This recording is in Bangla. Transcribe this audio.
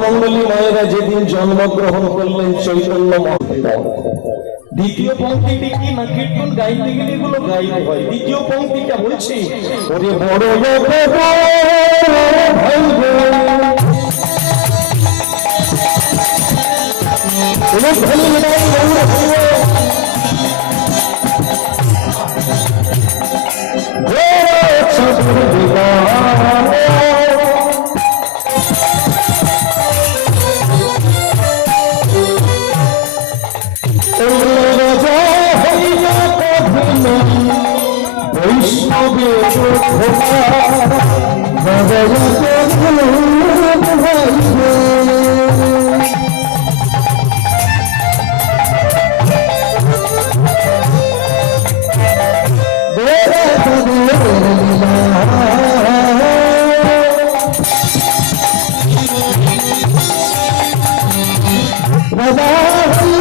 ভক্তমণ্ডলী মায়েরা যেদিন জন্মগ্রহণ করলেন চৈতন্য মহাপ্রভু, দ্বিতীয় পংক্তিটি কি না কীর্তন গাইতে গেলে এগুলো গাইতে হয়। দ্বিতীয় পংক্তিটা বলছি, ওরে বড় Bye-bye.